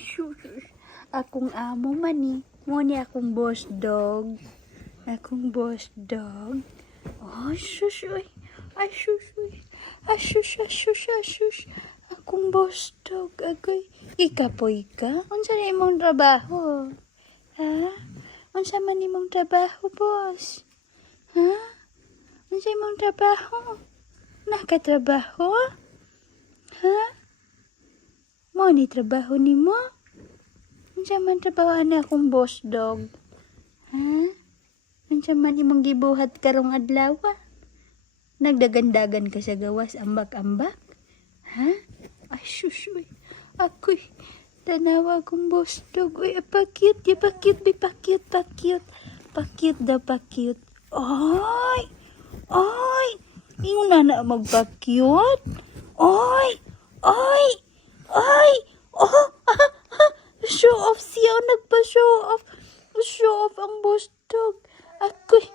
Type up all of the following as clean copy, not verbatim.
sus. Akong amo man ni. Mo ni akong boss dog. Akong boss dog. Ay, sus, uy. Ay, sus, uy. Ay, sus, ay, sus, ay, sus. Akong boss dog. Agoy. Ikapoy ka? Unsa na imong trabaho? Ha? Unsa man imong trabaho, boss? Ha? Unsa imong trabaho? Nakatrabaho? Ha? Mo ni trabaho nimo? Unsa man trabaho ana akong boss dog? Ha? Unsa man imong gibuhat karong adlaw? Nagdagandagan ka sa gawas ambak-ambak? Ha? Ay sus, uy. Ako'y tanawa kong boss dog. Uy, pakyut, pakyut, pakyut, pakyut. Pakyut daw, pakyut. Ay! Ay! Ingon na magpakyut? Ay! Ay! Ay! Oh! Show off siya. Nagpa-show off. Show off ang boss dog. Ako'y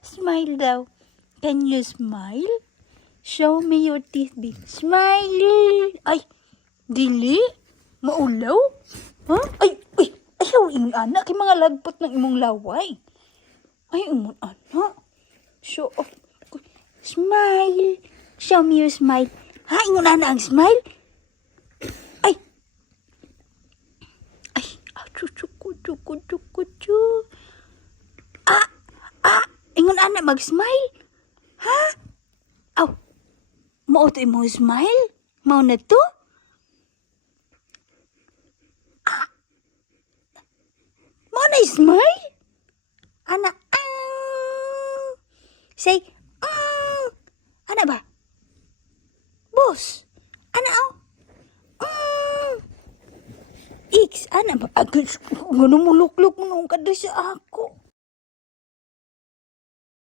smile daw. Can you smile? Show me your teeth, big. Smile! Ay! Dili? Maulaw? Ha? Ay! Uy! Ayaw ingon anak. Kay mga lagpot ng imong laway. Ay, ingon anak. Show off. Smile! Show me your smile. Ha? Ingon anak ang smile? Ay! Ay! Chuku. Ingon anak mag-smile? Ha? Aw! Mao to imong smile? Mao na to? Mao na smile? Anak, say, anak ba? Boss, anak aw. X, anak ba? Agad, ganun mo lukluk mo nung kadri sa ako.